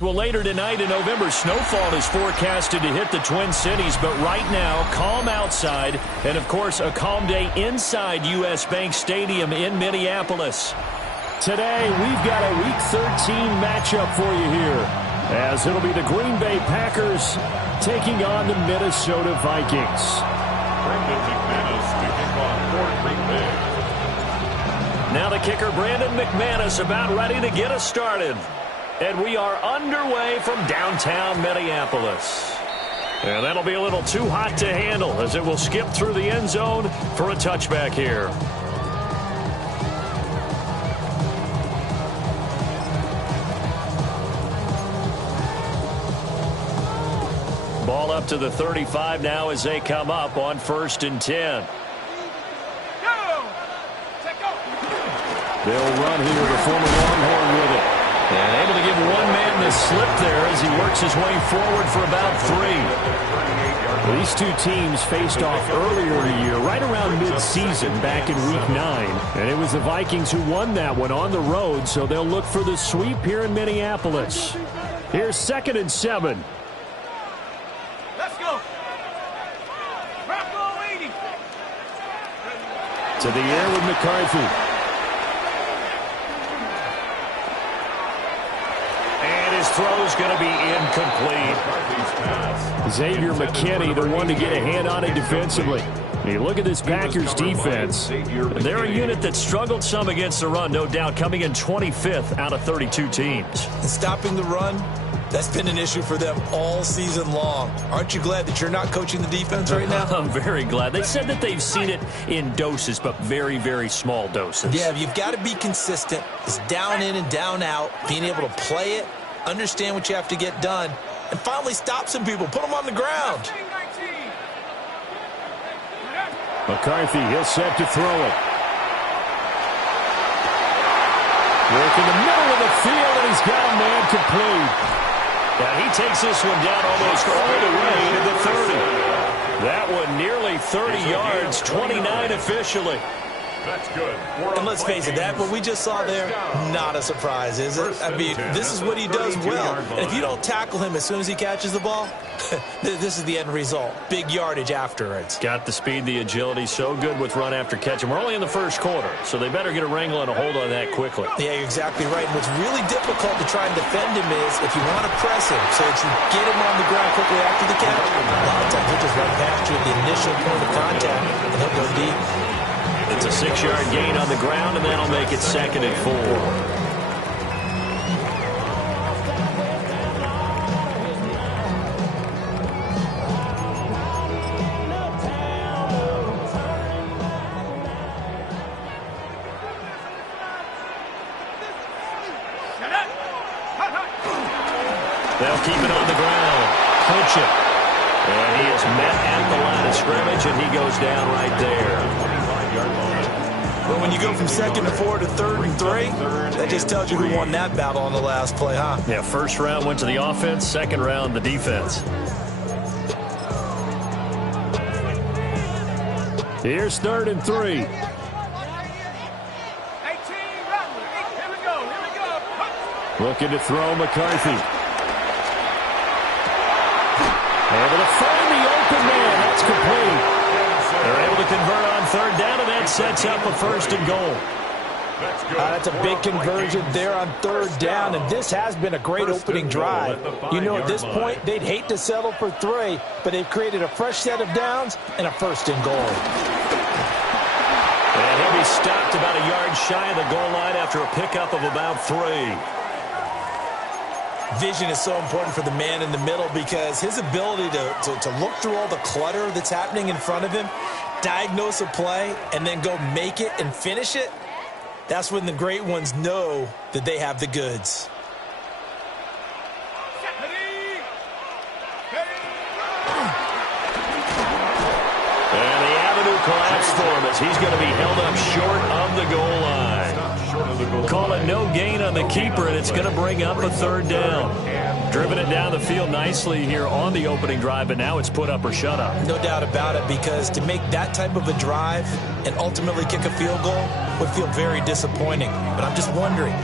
Well, later tonight in November, snowfall is forecasted to hit the Twin Cities, but right now, calm outside, and of course, a calm day inside U.S. Bank Stadium in Minneapolis. Today, we've got a Week 13 matchup for you here, as it'll be the Green Bay Packers taking on the Minnesota Vikings. Brandon McManus to kick off for Green Bay. Now the kicker, Brandon McManus, about ready to get us started. And we are underway from downtown Minneapolis. And that'll be a little too hot to handle as it will skip through the end zone for a touchback here. Ball up to the 35 now as they come up on 1st and 10. They'll run here, the former Longhorn with it. And able to give one man the slip there as he works his way forward for about 3. These two teams faced off earlier in the year, right around mid-season, back in Week 9. And it was the Vikings who won that one on the road, so they'll look for the sweep here in Minneapolis. Here's 2nd and 7. Let's go. Bravo 80. To the air with McCarthy. His throw's going to be incomplete. Xavier McKinney, the one to get a hand on it defensively. You look at this Packers defense. They're a unit that struggled some against the run, no doubt, coming in 25th out of 32 teams. And stopping the run, that's been an issue for them all season long. Aren't you glad that you're not coaching the defense right now? I'm very glad. They said that they've seen it in doses, but very, very small doses. Yeah, you've got to be consistent. It's down in and down out, being able to play it, understand what you have to get done, and finally stop some people. Put them on the ground. McCarthy, he'll set to throw it. Work in the middle of the field, and he's got a man complete. Yeah, he takes this one down almost all the way to the 30. That one nearly 30 yards, 29 officially. That's good. And let's face it, that what we just saw there, not a surprise, is it? I mean, this is what he does well. And if you don't tackle him as soon as he catches the ball, this is the end result. Big yardage afterwards. Got the speed, the agility, so good with run after catch. And we're only in the first quarter, so they better get a wrangle and a hold on that quickly. Yeah, you're exactly right. And what's really difficult to try and defend him is if you want to press him so that you get him on the ground quickly after the catch, a lot of times he'll just run past you at the initial point of contact, and he'll go deep. It's a 6-yard gain on the ground, and that'll make it 2nd and 4. They'll keep it on the ground. Clinch it. And he is met at the line of scrimmage, and he goes down right there. But when you go from 2nd and 4 to 3rd and 3, that just tells you who won that battle on the last play, huh? Yeah, first round went to the offense, second round the defense. Here's 3rd and 3. Hey, team, Rattler. Here we go. Looking to throw McCarthy. Able to find the open man. That's complete. They're able to convert on 3rd down, and that sets up a 1st and goal. That's a big conversion there on 3rd down, and this has been a great opening drive. You know, at this point, they'd hate to settle for 3, but they've created a fresh set of downs and a 1st and goal. And he'll be stopped about a yard shy of the goal line after a pickup of about 3. Vision is so important for the man in the middle because his ability to look through all the clutter that's happening in front of him, diagnose a play, and then go make it and finish it, that's when the great ones know that they have the goods. And the avenue collapsed for him as he's going to be held up short of the goal line. Call it no gain on the keeper, and it's going to bring up a 3rd down. Driven it down the field nicely here on the opening drive, but now it's put up or shut up. No doubt about it, because to make that type of a drive and ultimately kick a field goal would feel very disappointing. But I'm just wondering.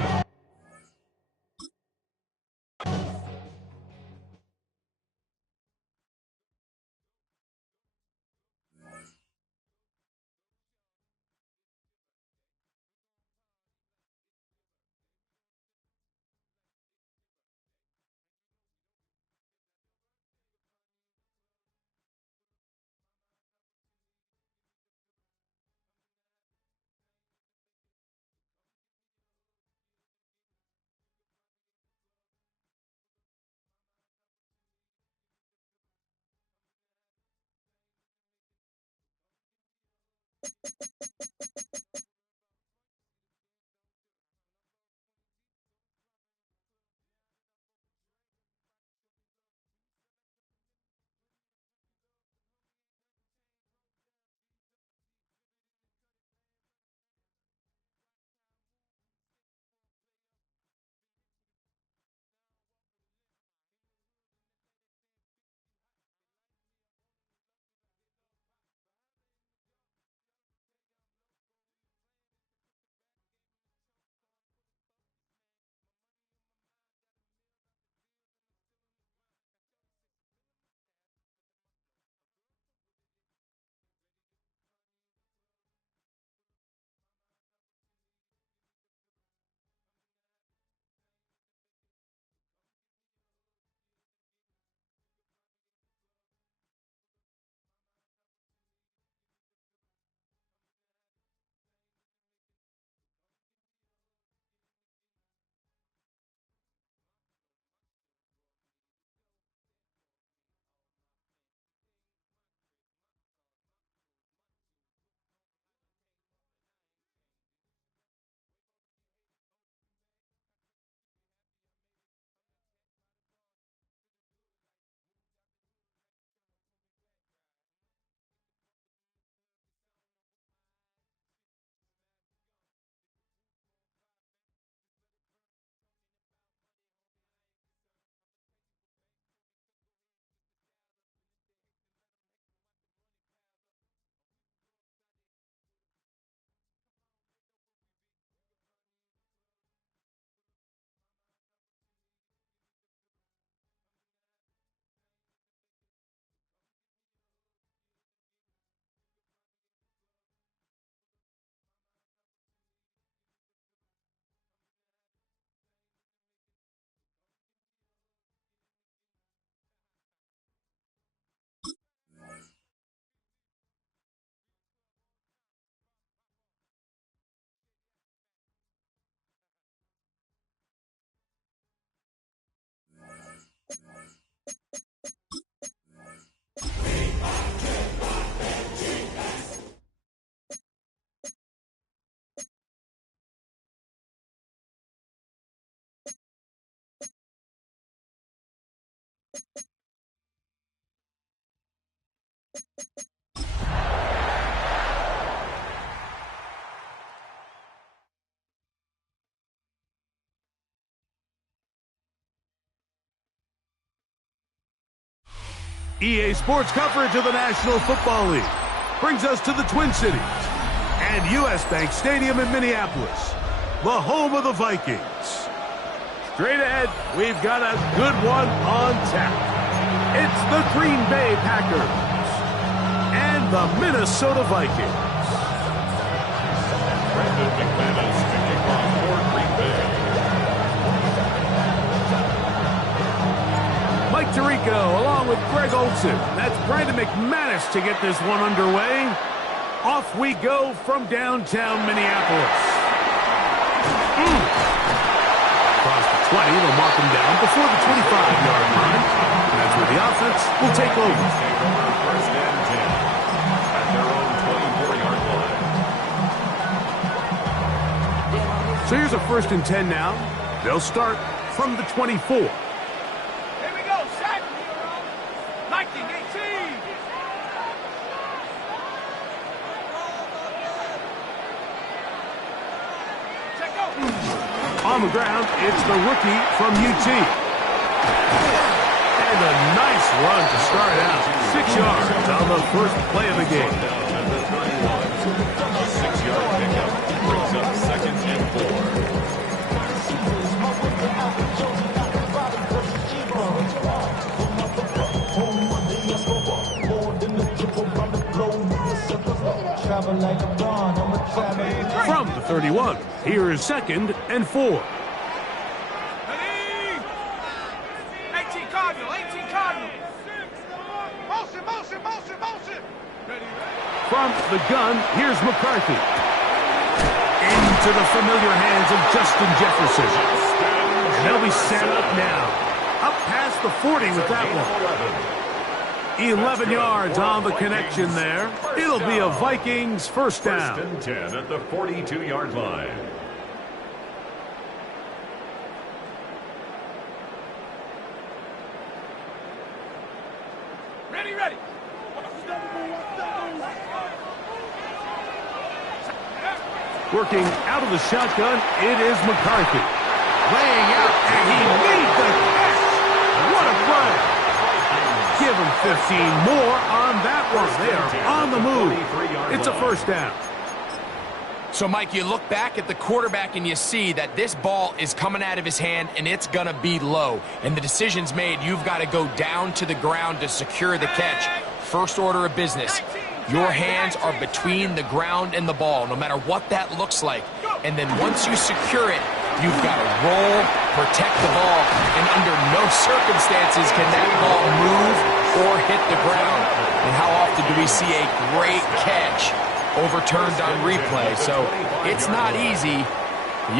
EA Sports coverage of the National Football League. brings us to the Twin Cities and U.S. Bank Stadium in Minneapolis, the home of the Vikings. Straight ahead, we've got a good one on tap. It's the Green Bay Packers and the Minnesota Vikings. Mike Tirico along with Greg Olson. That's Brandon McManus to get this one underway. Off we go from downtown Minneapolis. Across the 20, they'll mark him down before the 25-yard line. And that's where the offense will take over. First and 10 at their own 24-yard line. So here's a 1st and 10 now. They'll start from the 24. Here we go, set. 19, 18. Check go. On the ground, it's the rookie from UT. And a nice run to start out. 6 yards on the first play of the game. At the 31, a 6-yard pickup brings up 2nd and 4. From the 31, here is 2nd and 4. Ready? 18 Cardinal, 18 Cardinal. Motion, motion, motion, motion. Ready, ready. From the gun, here's McCarthy. Into the familiar hands of Justin Jefferson. And they'll be set up now. Up past the 40 with that one. 11 yards on the connection there. It'll be a Vikings first down. 1st and 10 at the 42-yard line. Ready, ready. Working out of the shotgun, it is McCarthy. Laying out, and he made the catch. What a play. Give him 15 more on that one. They are on the move. It's a first down. So, Mike, you look back at the quarterback and you see that this ball is coming out of his hand and it's going to be low. And the decision's made. You've got to go down to the ground to secure the catch. First order of business. Your hands are between the ground and the ball, no matter what that looks like. And then once you secure it, you've got to roll, protect the ball, and under no circumstances can that ball move or hit the ground. And how often do we see a great catch overturned on replay? So it's not easy.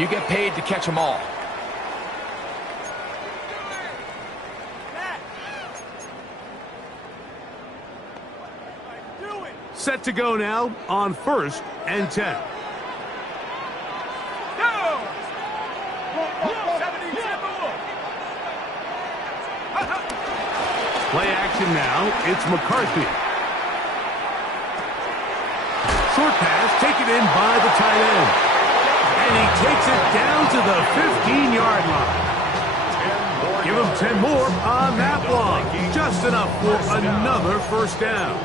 You get paid to catch them all. Set to go now on 1st and 10. Go. 70, Play action now. It's McCarthy. Short pass taken in by the tight end. And he takes it down to the 15-yard line. Give him 10 more on that one. Just enough for another first down.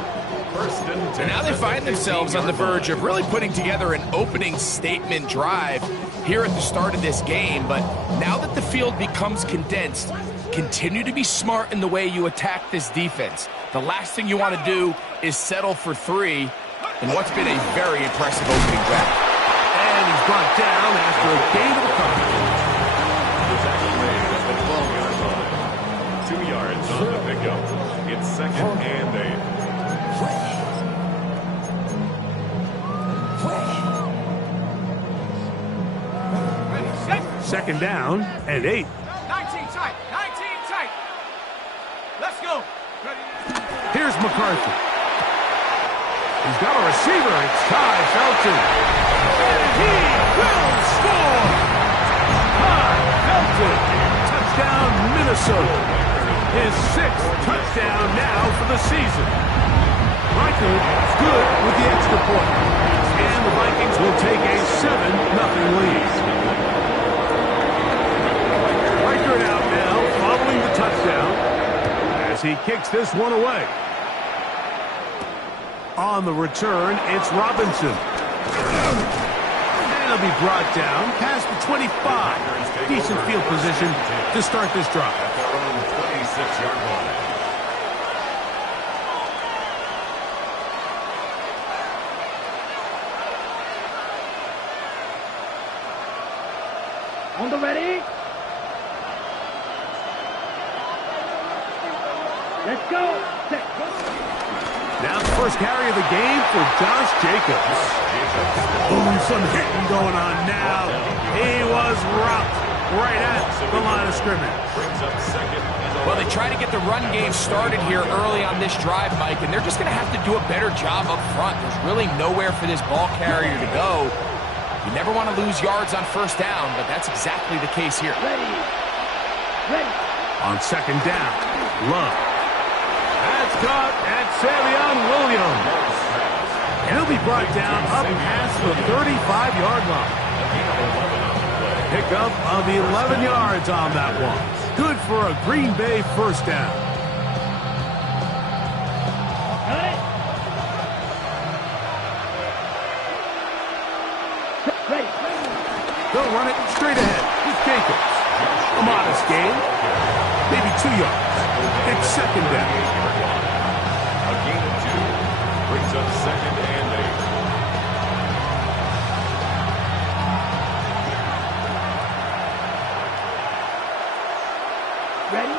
And now they find themselves on the verge of really putting together an opening statement drive here at the start of this game. But now that the field becomes condensed, continue to be smart in the way you attack this defense. The last thing you want to do is settle for 3 in what's been a very impressive opening drive. And he's brought down after a gain of a couple. The tackle made at the 12-yard line. 2 yards on the pickup. It's 2nd and 8. Second down and 8. 19 tight, 19 tight. Let's go. Ready. Here's McCarthy. He's got a receiver. It's Ty Felton. And he will score. Ty Felton. Touchdown, Minnesota. His 6th touchdown now for the season. Reichert is good with the extra point. And the Vikings will take a 7-0 lead. Reichert out now following the touchdown as he kicks this one away. On the return, it's Robinson. And he'll be brought down past the 25. Decent field position to start this drive. At their own 26-yard line. On the ready. Let's go. Now the first carry of the game for Josh Jacobs. Ooh, some hitting going on now. He was rocked right at the line of scrimmage. Well, they try to get the run game started here early on this drive, Mike, and they're just going to have to do a better job up front. There's really nowhere for this ball carrier to go. You never want to lose yards on first down, but that's exactly the case here. Ready. On second down, Love. That's caught at Savion Williams. And he'll be brought down up past the 35-yard line. Pickup of 11 yards on that one. Good for a Green Bay first down. Got it. Ready. They'll run it straight ahead with Jacobs. A modest gain, maybe 2 yards. It's second down. A gain of 2 brings up second and 8. Ready.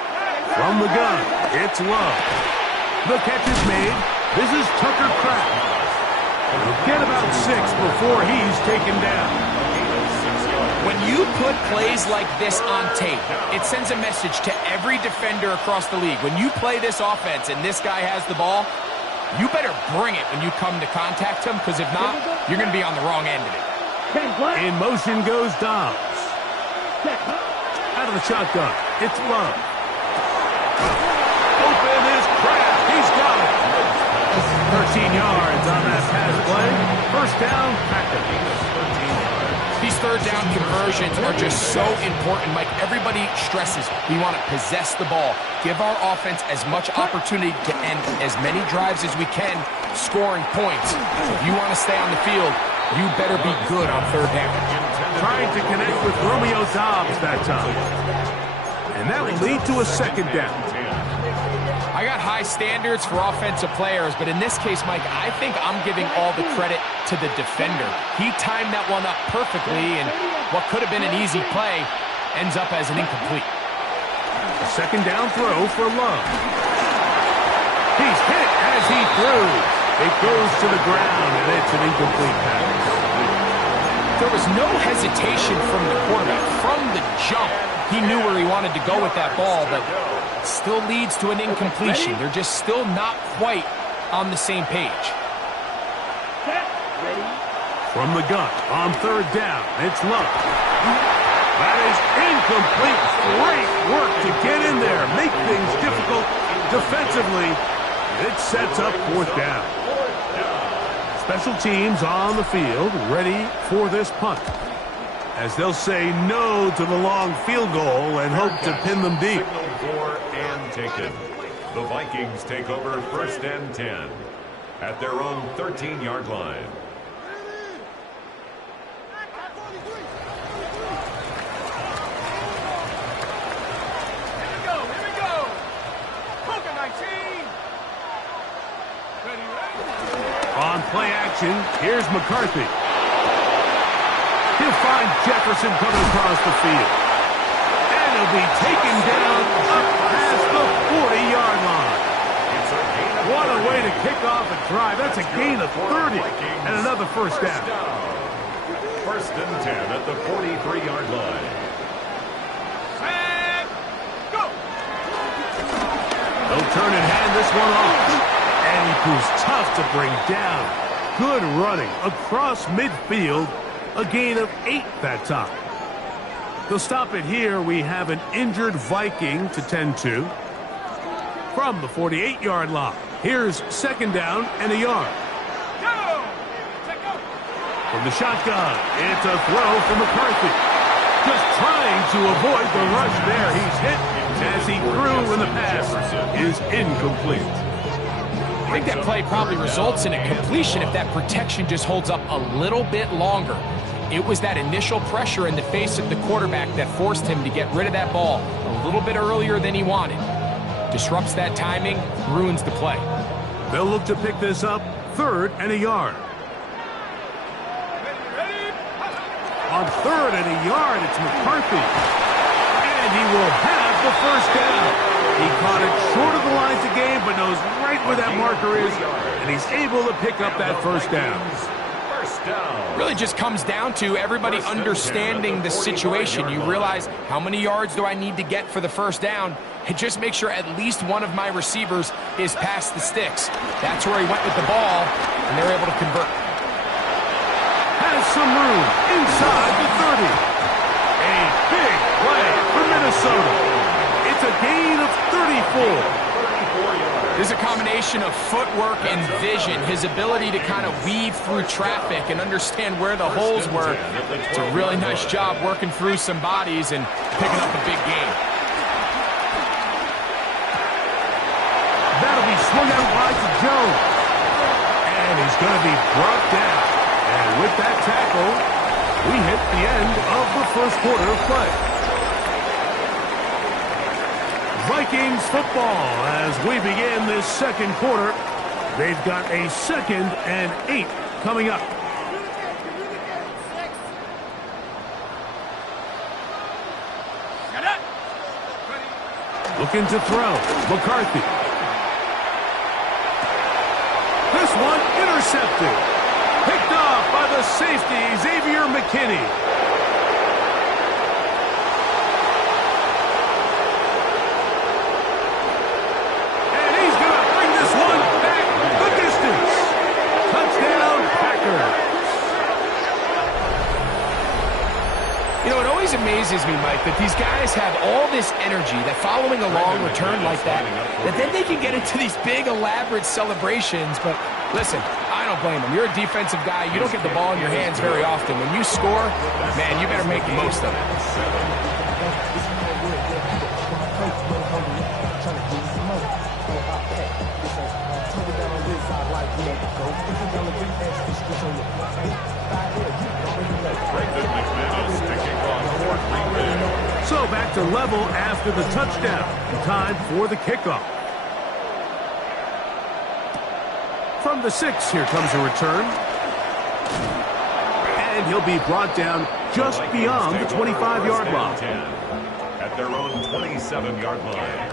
From the gun, it's Love. The catch is made. This is Tucker Kraft. He'll get about 6 before he's taken down. When you put plays like this on tape, it sends a message to every defender across the league. When you play this offense and this guy has the ball, you better bring it when you come to contact him, because if not, you're going to be on the wrong end of it. In motion goes Dobbs. Out of the shotgun, it's Love. Open is Kraft. He's got it. 13 yards on that pass play. First down, Packers. These third down conversions are just so important, Mike. Everybody stresses we want to possess the ball, give our offense as much opportunity to end as many drives as we can, scoring points. So if you want to stay on the field, you better be good on third down. Trying to connect with Romeo Dobbs that time. And that will lead to a second down. I got high standards for offensive players, but in this case, Mike, I think I'm giving all the credit to the defender. He timed that one up perfectly, and what could have been an easy play ends up as an incomplete. A second down throw for Love. He's hit as he throws. It goes to the ground, and it's an incomplete pass. There was no hesitation from the quarterback. From the jump, he knew where he wanted to go with that ball, but still leads to an incompletion. They're just still not quite on the same page. Ready. From the gun, on third down, it's Love. That is incomplete. Great work to get in there, make things difficult defensively. It sets up fourth down. Special teams on the field, ready for this punt, as they'll say no to the long field goal and hope to pin them deep. Signal for and taken. The Vikings take over first and 10 at their own 13-yard line. Here we go. Poker 19. Ready. On play action, here's McCarthy. He'll find Jefferson coming across the field. And he'll be taken down up past the 40-yard line. What a way to kick off a drive. That's a gain of 30 and another first down. First and 10 at the 43-yard line. And go. They'll turn and hand this one off. And he proves tough to bring down. Good running across midfield. A gain of 8 that time. They'll stop it here. We have an injured Viking to tend to. From the 48-yard line, here's second down and a yard. Go. From the shotgun, it's a throw from McCarthy. Just trying to avoid the rush there. He's hit as he threw when the pass is incomplete. think that play probably results in a completion if that protection just holds up a little bit longer. It was that initial pressure in the face of the quarterback that forced him to get rid of that ball a little bit earlier than he wanted. Disrupts that timing, ruins the play. They'll look to pick this up, 3rd and a yard. On 3rd and a yard, it's McCarthy. And he will have the first down. He caught it short of the lines of game, but knows right where that marker is, and he's able to pick up that first down. Really just comes down to everybody understanding the situation. You realize, how many yards do I need to get for the first down? And just make sure at least one of my receivers is past the sticks. That's where he went with the ball, and they're able to convert. Has some room inside the 30. A big play for Minnesota. It's a gain of 34. There's a combination of footwork and vision, his ability to kind of weave through traffic and understand where the holes were. It's a really nice job working through some bodies and picking up a big gain. That'll be swung out wide to Jones. And he's going to be brought down. And with that tackle, we hit the end of the first quarter of play. Vikings football as we begin this second quarter. They've got a 2nd and 8 coming up. Looking to throw. McCarthy. This one intercepted. Picked off by the safety, Xavier McKinney. Amazes me, Mike, that these guys have all this energy, that following a long return like that then they can get into these big, elaborate celebrations. But listen, I don't blame them. You're a defensive guy. You don't get the ball in your hands very often. When you score, man, you better make the most of it. So back to level after the touchdown. Time for the kickoff. From the 6, here comes a return. And he'll be brought down just beyond the 25-yard line. At their own 27-yard line.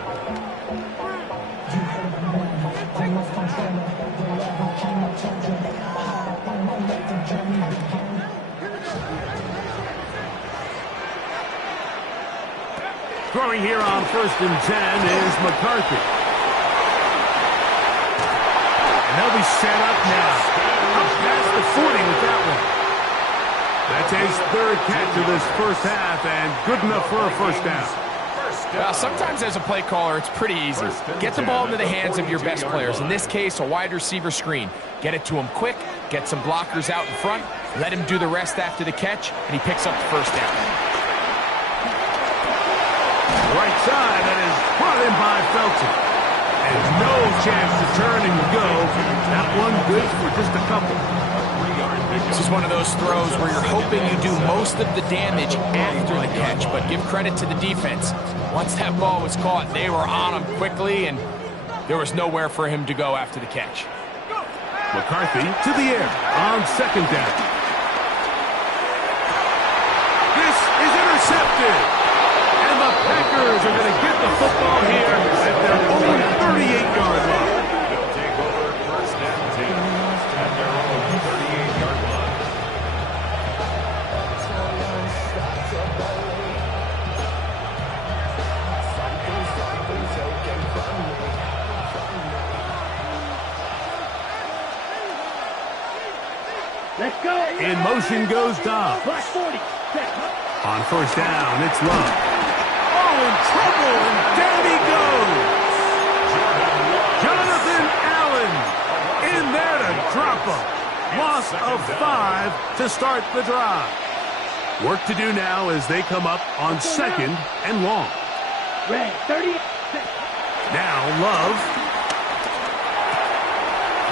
Throwing here on 1st and 10 is McCarthy. And they'll be set up now. Up past the 40 with that one. That's his 3rd catch of this first half, and good enough for a first down. Well, sometimes as a play caller, it's pretty easy. Get the ball into the hands of your best players. In this case, a wide receiver screen. Get it to him quick, get some blockers out in front, let him do the rest after the catch, and he picks up the first down. Right side, that is brought in by Felton. And no chance to turn and go. That one good for just a couple. This is one of those throws where you're hoping you do most of the damage after the catch, but give credit to the defense. Once that ball was caught, they were on him quickly, and there was nowhere for him to go after the catch. McCarthy to the air on 2nd down. This is intercepted. And the Packers are going to get the football here at their own 38-yard line. They'll take over 1st and 10 at their own 38-yard line. Let's go. In motion goes Dobbs. On 1st down, it's Love. Oh, in trouble, and down he goes. Jonathan Allen in there to drop him. Loss of 5 to start the drive. Work to do now as they come up on 2nd and long. Now Love.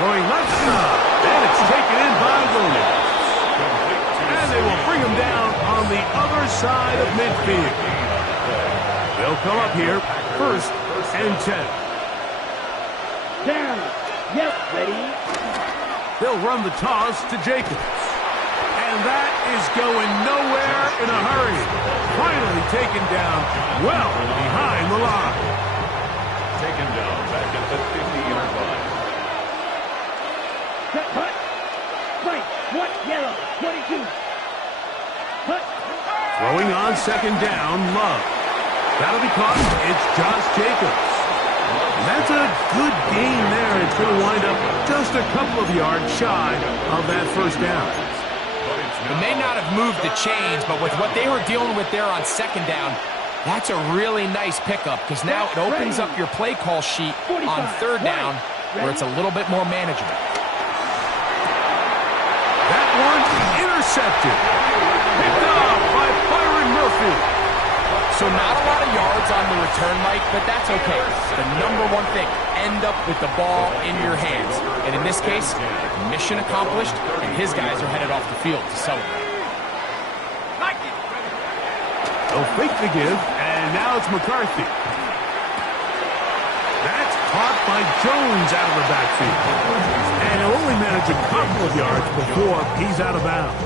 Going left side. And it's taken in by Williams. And they will bring him down on the other side of midfield. They'll come up here, 1st and 10. Down. Yep, ready. They'll run the toss to Jacobs. And that is going nowhere in a hurry. Finally taken down well behind the line. Taken down back at the 50-yard line. Cut. Right. What? Yellow. 22. Cut. Throwing on 2nd down, Love. That'll be caught. It's Josh Jacobs. And that's a good gain there. It's going to wind up just a couple of yards shy of that 1st down. It may not have moved the chains, but with what they were dealing with there on 2nd down, that's a really nice pickup because now it opens up your play call sheet on 3rd down where it's a little bit more manageable. That one intercepted. Picked off by Byron Murphy. So not a lot of yards on the return, Mike, but that's okay. The number one thing, end up with the ball in your hands. And in this case, mission accomplished, and his guys are headed off the field to celebrate. They'll fake the give, and now it's McCarthy. That's caught by Jones out of the backfield. And he'll only manage a couple of yards before he's out of bounds.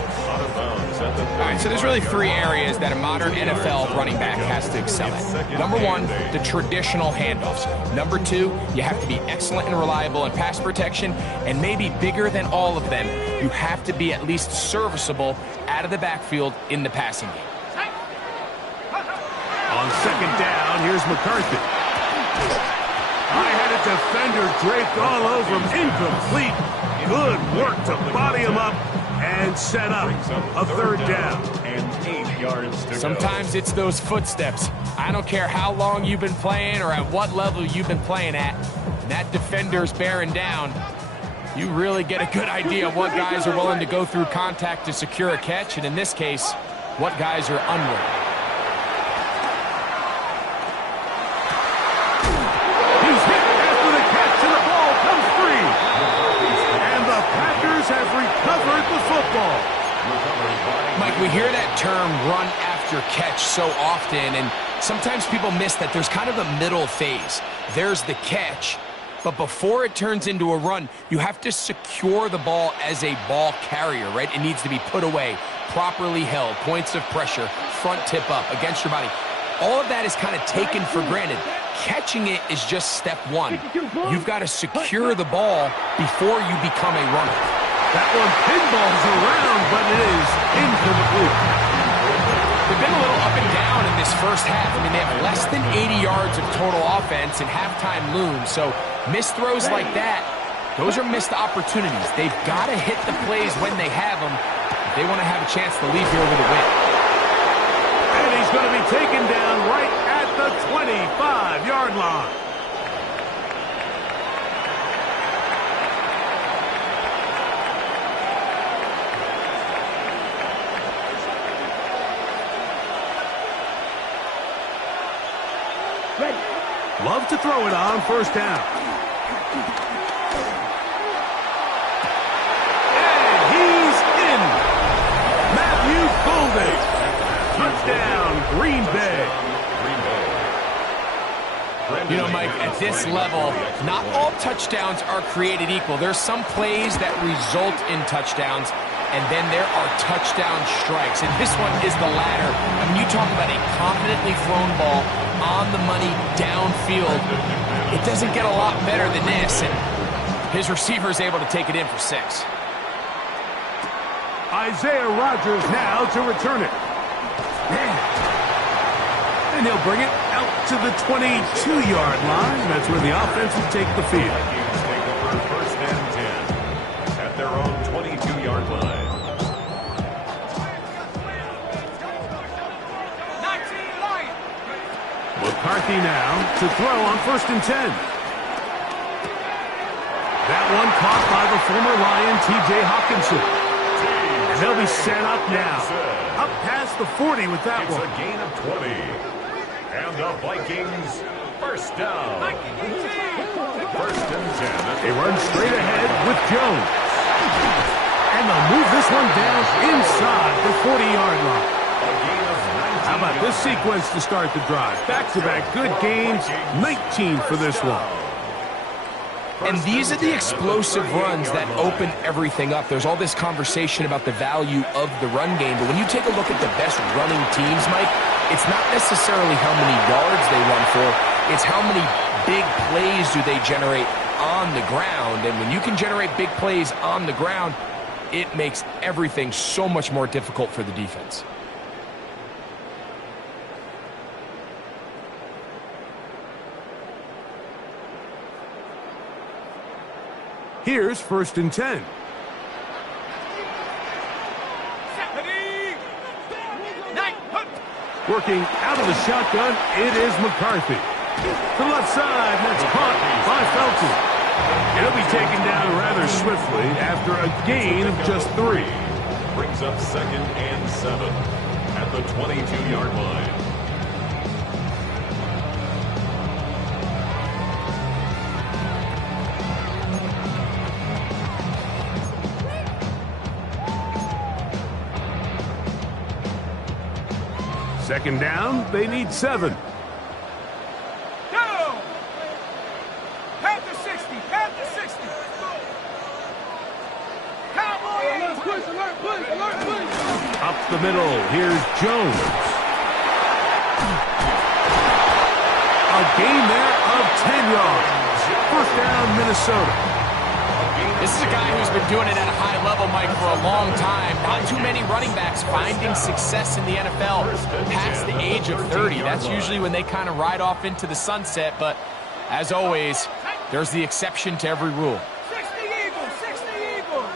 All right, so there's really 3 areas that a modern NFL running back has to excel at. Number 1, the traditional handoffs. Number 2, you have to be excellent and reliable in pass protection. And maybe bigger than all of them, you have to be at least serviceable out of the backfield in the passing game. On 2nd down, here's McCarthy. I had a defender draped all over him. Incomplete. Good work to body him up and set up a 3rd down. And 8 yards to Sometimes it's those footsteps. I don't care how long you've been playing or at what level you've been playing at. When that defender's bearing down, you really get a good idea of what guys are willing to go through contact to secure a catch, and in this case, what guys are unwilling. Have recovered the football. Mike, we hear that term run after catch so often, and sometimes people miss that there's kind of a middle phase. There's the catch, but before it turns into a run, you have to secure the ball as a ball carrier, right? It needs to be put away, properly held, points of pressure, front tip up against your body. All of that is kind of taken for granted. Catching it is just step 1. You've got to secure the ball before you become a runner. That one pinballs around, but it is incomplete. They've been a little up and down in this 1st half. I mean, they have less than 80 yards of total offense, and halftime looms. So missed throws like that, those are missed opportunities. They've got to hit the plays when they have them if they want to have a chance to leave here with a win. And he's going to be taken down right at the 25-yard line. Ready. Love to throw it on 1st down. And he's in. Matthew Golden. Touchdown, Green Bay. You know, Mike, at this level, not all touchdowns are created equal. There's some plays that result in touchdowns, and then there are touchdown strikes. And this one is the latter. I mean, you talk about a confidently thrown ball on the money downfield. It doesn't get a lot better than this, and his receiver is able to take it in for 6. Isaiah Rodgers now to return it. And they'll bring it out to the 22-yard line. That's where the offense will take the field. Vikings take over 1st and 10 at their own 22-yard line. 19 Lions. McCarthy now to throw on 1st and 10. That one caught by the former Lion, T.J. Hawkinson. And they'll be set up now. Up past the 40 with that one. It's a gain of 20. And the Vikings, first down. First and 10. They run straight ahead with Jones. And they'll move this one down inside the 40-yard line. How about this sequence to start the drive? Back-to-back good gains, 19 for this one. And these are the explosive runs that open everything up. There's all this conversation about the value of the run game, but when you take a look at the best running teams, Mike, it's not necessarily how many yards they run for, it's how many big plays do they generate on the ground. And when you can generate big plays on the ground, it makes everything so much more difficult for the defense. Here's first and 10. Working out of the shotgun, it is McCarthy. To the left side, that's caught by Felton. It'll be taken down rather swiftly after a gain of just 3. Brings up second and 7 at the 22-yard line. Second down, they need 7. Go! Panther 60, Panther 60. Cowboy 80. Push, alert, push. Up the middle, here's Jones. A gain there of 10 yards. First down, Minnesota. This is a guy who's been doing it at a high level, Mike, for a long time. Not too many running backs finding success in the NFL past the age of 30. That's usually when they kind of ride off into the sunset. But as always, there's the exception to every rule. 60 Eagles, 60 Eagles.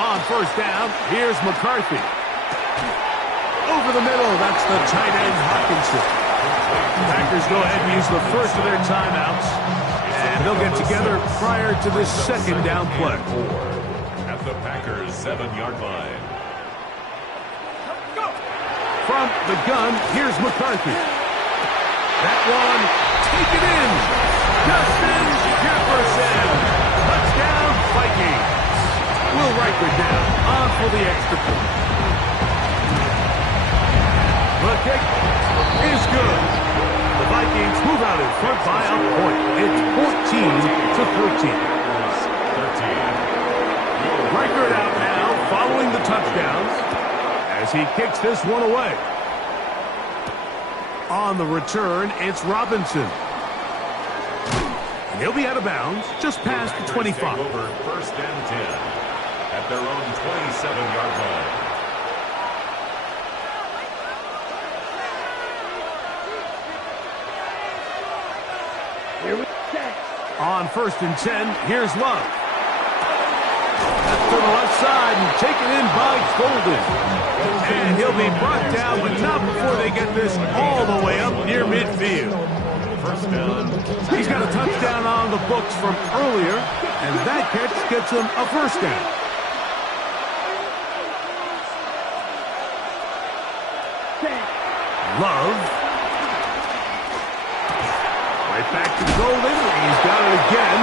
On first down, here's McCarthy. Over the middle, that's the tight end Hawkinson. Packers go ahead and use the first of their timeouts. And they'll get together prior to this second down play. At the Packers' 7-yard line. From the gun, here's McCarthy. That one, taken in. Justin Jefferson. Touchdown, Vikings. Will Riker down on for the extra point. The kick is good. The Vikings move out in front by a point. It's 14-13. Riker out now, following the touchdowns as he kicks this one away. On the return, it's Robinson. And he'll be out of bounds just past the 25. Over first and 10 at their own 27-yard line. On first and 10, here's Love. To the left side and taken in by Golden. And he'll be brought down, but not before they get this all the way up near midfield. First down. He's got a touchdown on the books from earlier, and that catch gets him a first down. Love. Right back to Golden. He's got it again.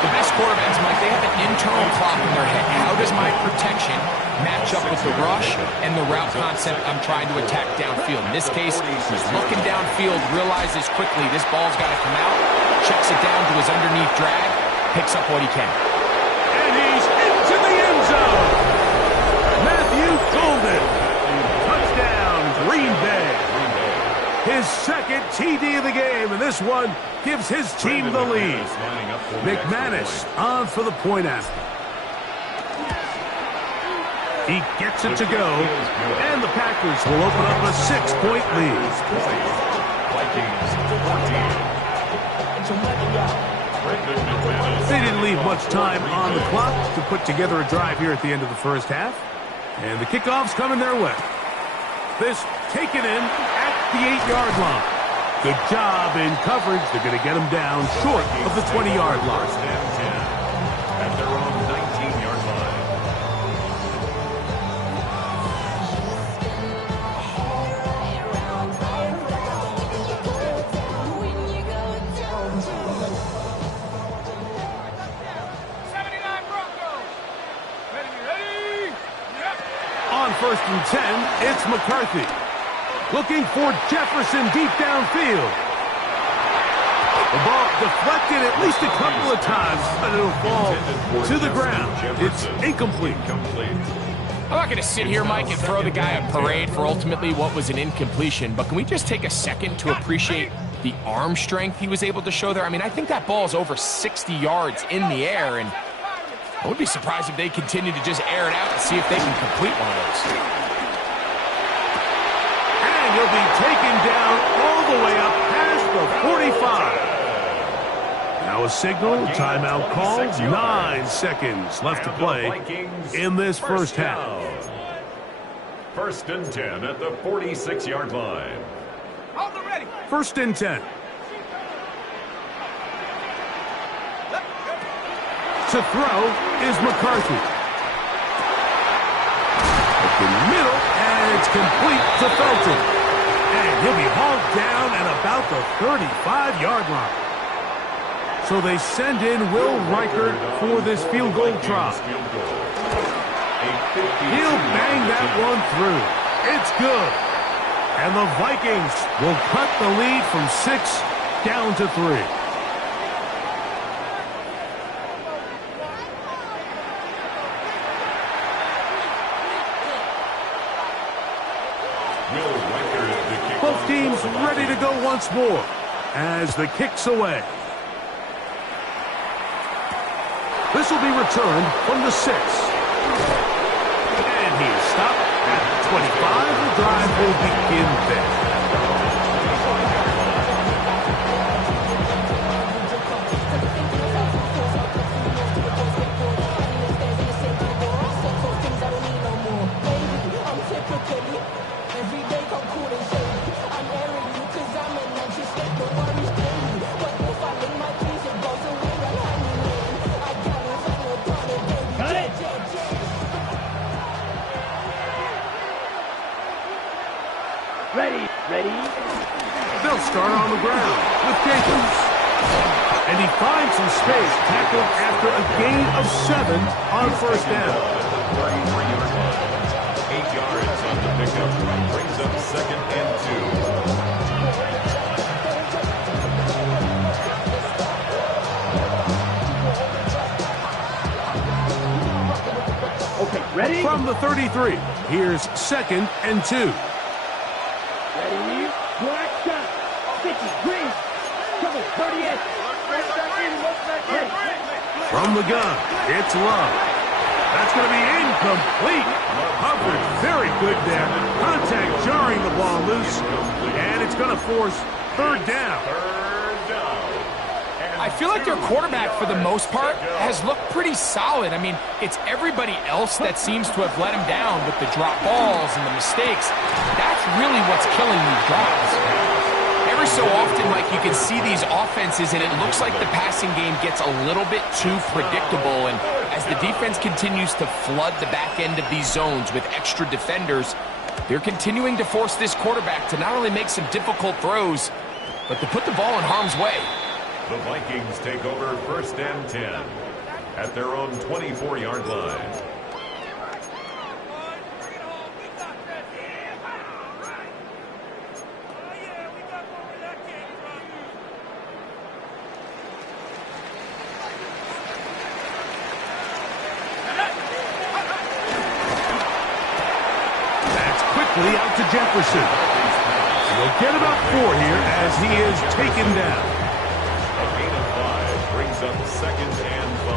The best quarterbacks, Mike, they have an internal clock in their head. How does my protection match up with the rush and the route concept I'm trying to attack downfield? In this case, he's looking downfield, realizes quickly this ball's got to come out, checks it down to his underneath drag, picks up what he can. And he's into the end zone. Matthew Golden. Touchdown, Green Bay. His second TD of the game, and this one gives his team the lead. McManus on for the point after. He gets it to go, and the Packers will open up a 6-point lead. They didn't leave much time on the clock to put together a drive here at the end of the first half, and the kickoff's coming their way. This taken in at the 8-yard line. Good job in coverage. They're going to get him down short of the 20-yard line. First and 10 at their own 19-yard line. first and 10, it's McCarthy. Looking for Jefferson deep downfield. The ball deflected at least a couple of times, but it'll fall to the ground. It's incomplete. I'm not going to sit here, Mike, and throw the guy a parade for ultimately what was an incompletion, but can we just take a second to appreciate the arm strength he was able to show there? I mean, I think that ball's over 60 yards in the air, and I would be surprised if they continue to just air it out and see if they can complete one of those. And he'll be taken down all the way up past the 45. Now a signal, timeout call, 9 seconds left to play in this first half. First and 10 at the 46-yard line. Hold the ready. First and 10. To throw is McCarthy. At the middle, and it's complete to Felton. And he'll be hauled down at about the 35-yard line. So they send in Will Reichert for this field goal try. He'll bang that one through. It's good. And the Vikings will cut the lead from 6 down to 3. Both teams ready to go once more as the kick's away. This will be returned from the 6. And he is stopped at the 25. The drive will begin there. They'll start on the ground with Jenkins. And he finds some space, tackled after a gain of 7 on first down. 33-yard line. 8 yards on the pickup. Brings up second and 2. Okay, ready? From the 33, here's second and 2. Ready? Black shot. 50, green. Cover, 38. From the gun, it's Love. That's going to be incomplete. Covered very good there. Contact jarring the ball loose. And it's going to force third down. I feel like their quarterback, for the most part, has looked pretty solid. I mean, it's everybody else that seems to have let him down with the drop balls and the mistakes. That's really what's killing these drives. Every so often, like, you can see these offenses, and it looks like the passing game gets a little bit too predictable. And as the defense continues to flood the back end of these zones with extra defenders, they're continuing to force this quarterback to not only make some difficult throws, but to put the ball in harm's way. The Vikings take over first and 10 at their own 24-yard line. That's quickly out to Jefferson. He'll get about 4 here as he is taken down. Up second and 5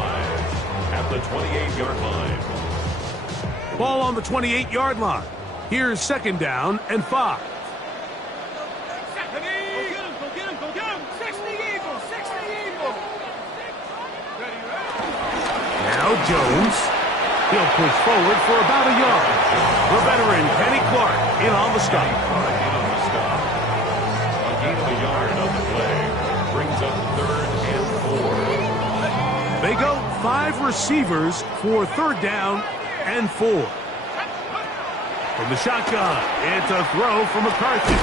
at the 28-yard line. Ball on the 28-yard line. Here's second down and 5. Go get him, go get him. 60 Eagles, 60 Eagles. Now Jones. He'll push forward for about a yard. The veteran Kenny Clark in on the stop. A gain of a yard on the play. Brings up third and 4. They go 5 receivers for third down and 4. From the shotgun, it's a throw from McCarthy.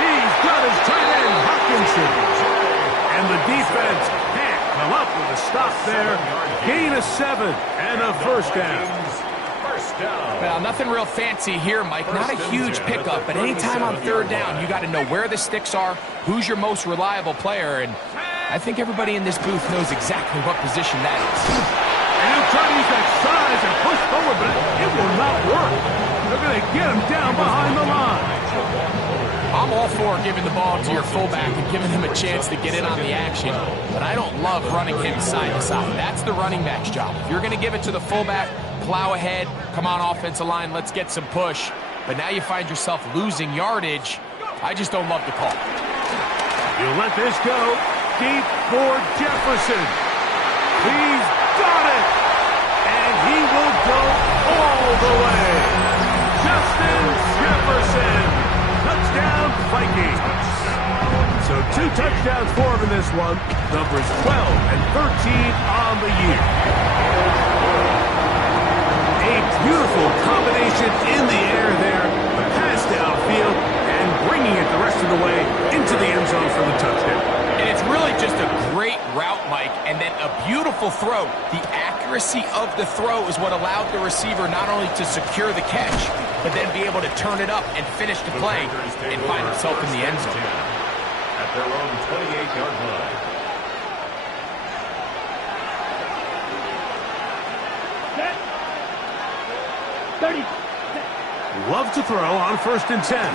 He's got his tight end, Hutchinson. And the defense can't come up with a stop there. Gain of 7 and a first down. first down. Well, nothing real fancy here, Mike. Not a huge pickup, but anytime on third down, you got to know where the sticks are, who's your most reliable player, and I think everybody in this booth knows exactly what position that is. And he'll try to use that size and push forward, but it will not work. They're going to get him down behind the line. I'm all for giving the ball to your fullback and giving him a chance to get in on the action, but I don't love running him side to side. That's the running back's job. If you're going to give it to the fullback, plow ahead, come on offensive line, let's get some push. But now you find yourself losing yardage. I just don't love the call. You let this go deep for Jefferson. He's got it, and he will go all the way. Justin Jefferson. Touchdown, Vikings. So 2 touchdowns for him in this one. Numbers 12 and 13 on the year. A beautiful combination in the air there. The pass downfield and bringing it the rest of the way into the end zone for the touchdown. And it's really just a great route, Mike, and then a beautiful throw. The accuracy of the throw is what allowed the receiver not only to secure the catch, but then be able to turn it up and finish the play and find himself in the end zone. At their own 28-yard line. Set. 30. Love to throw on 1st and 10.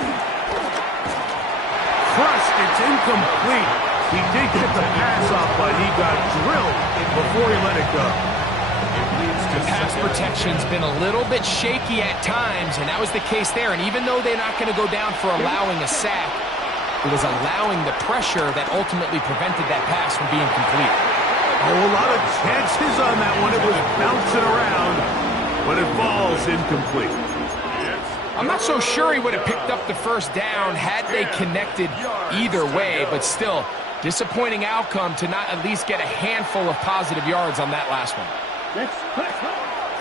Crushed, it's incomplete. He did get the pass off, but he got drilled before he let it go. The pass protection's been a little bit shaky at times, and that was the case there. And even though they're not going to go down for allowing a sack, it was allowing the pressure that ultimately prevented that pass from being complete. Oh, a lot of chances on that one. It was bouncing around, but it falls incomplete. I'm not so sure he would have picked up the first down had they connected either way, but still, disappointing outcome to not at least get a handful of positive yards on that last one.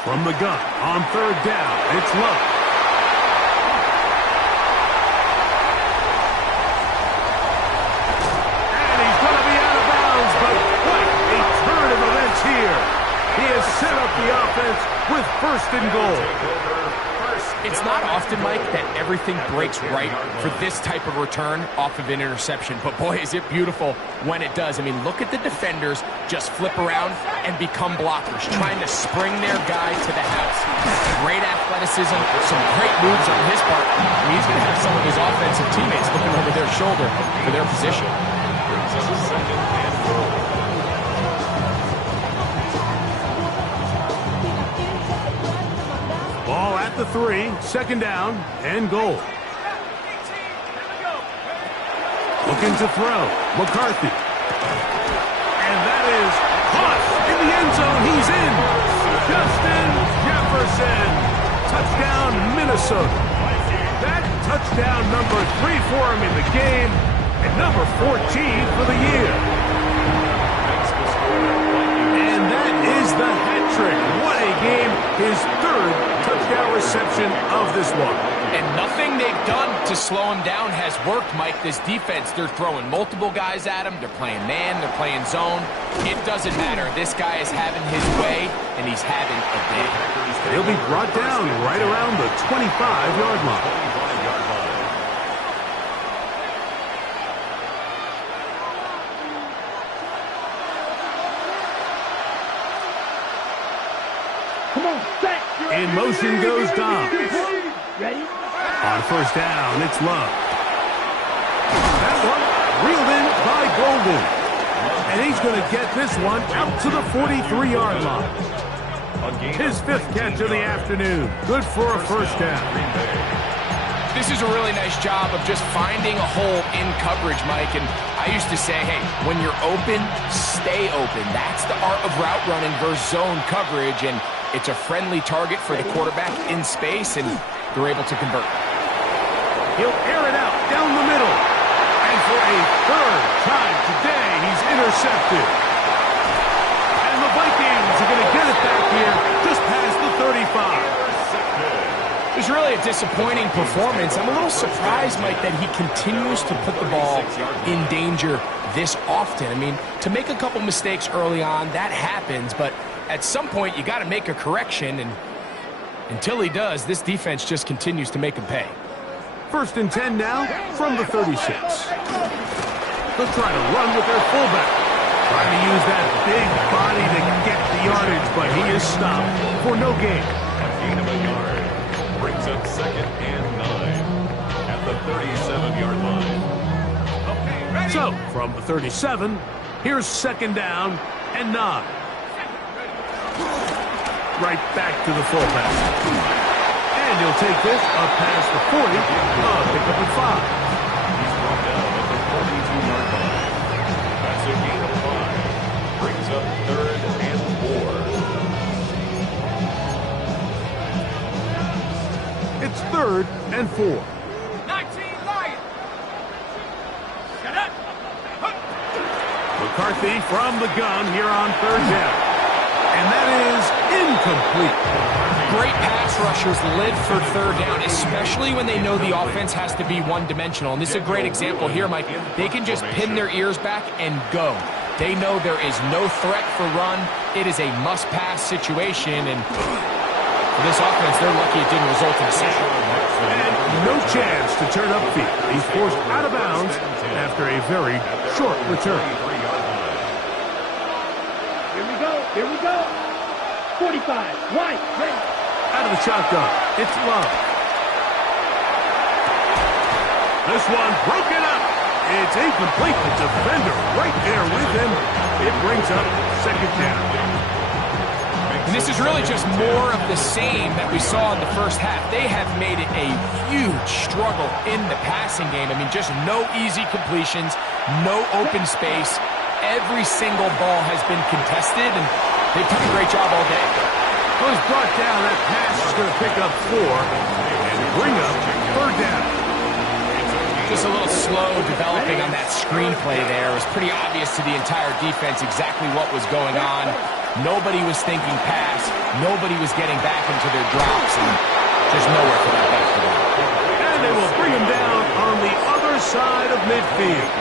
From the gun on 3rd down, it's Love. And he's going to be out of bounds, but what a turn of events here. He has set up the offense with 1st and goal. It's not often, Mike, that everything breaks right for this type of return off of an interception. But, boy, is it beautiful when it does. I mean, look at the defenders just flip around and become blockers, trying to spring their guy to the house. Great athleticism, some great moves on his part. And he's going to have some of his offensive teammates looking over their shoulder for their position. Ball at the 3, 2nd down, and goal. Looking to throw, McCarthy. And that is caught in the end zone. He's in. Justin Jefferson. Touchdown, Minnesota. That touchdown number 3 for him in the game, and number 14 for the year. And that is the hat trick. What a game. His 3rd touchdown reception of this one. And nothing they've done to slow him down has worked, Mike. This defense, they're throwing multiple guys at him. They're playing man. They're playing zone. It doesn't matter. This guy is having his way, and he's having a day. He'll be brought down right around the 25-yard line. In motion goes Dom. Ready? On 1st down, it's Love. That one reeled in by Golden. And he's going to get this one out to the 43-yard line. His 5th catch of the afternoon. Good for a 1st down. This is a really nice job of just finding a hole in coverage, Mike. And I used to say, hey, when you're open, stay open. That's the art of route running versus zone coverage. And it's a friendly target for the quarterback in space, and they're able to convert. He'll air it out down the middle. And for a 3rd time today, he's intercepted. And the Vikings are going to get it back here just past the 35. It was really a disappointing performance. I'm a little surprised, Mike, that he continues to put the ball in danger this often. I mean, to make a couple mistakes early on, that happens, but at some point you got to make a correction, and Until he does, this defense just continues to make him pay. 1st and 10 now from the 36. They'll try to run with their fullback. Trying to use that big body to get the yardage, but he is stopped for no gain. A gain of a yard brings up 2nd and 9 at the 37-yard line. So, from the 37, here's 2nd down and 9. Right back to the fullback. And he'll take this up past the 40. Pick up at 5. He's brought down at the 42-yard line. That's a gain of 5. Brings up 3rd and 4. It's 3rd and 4. 19 Lions. Set up. McCarthy from the gun here on 3rd down. And that is incomplete. Great pass rushers live for 3rd down, especially when they know the offense has to be one-dimensional. And this is a great example here, Mike. They can just pin their ears back and go. They know there is no threat for run. It is a must-pass situation. And for this offense, they're lucky it didn't result in a sack. And no chance to turn upfield. He's forced out of bounds after a very short return. Here we go. 45. Right. Ready. Out of the shotgun. It's Love. This one broken up. It's incomplete. The defender right there with him. It brings up 2nd down. And this is really just more of the same that we saw in the first half. They have made it a huge struggle in the passing game. I mean, just no easy completions, no open space. Every single ball has been contested, and they've done a great job all day. Well, he's brought down. That pass is going to pick up 4 and bring up 3rd down. Just a little slow developing on that screenplay there. It was pretty obvious to the entire defense exactly what was going on. Nobody was thinking pass. Nobody was getting back into their drops, and just nowhere for that back to go. And they will bring him down on the other side of midfield.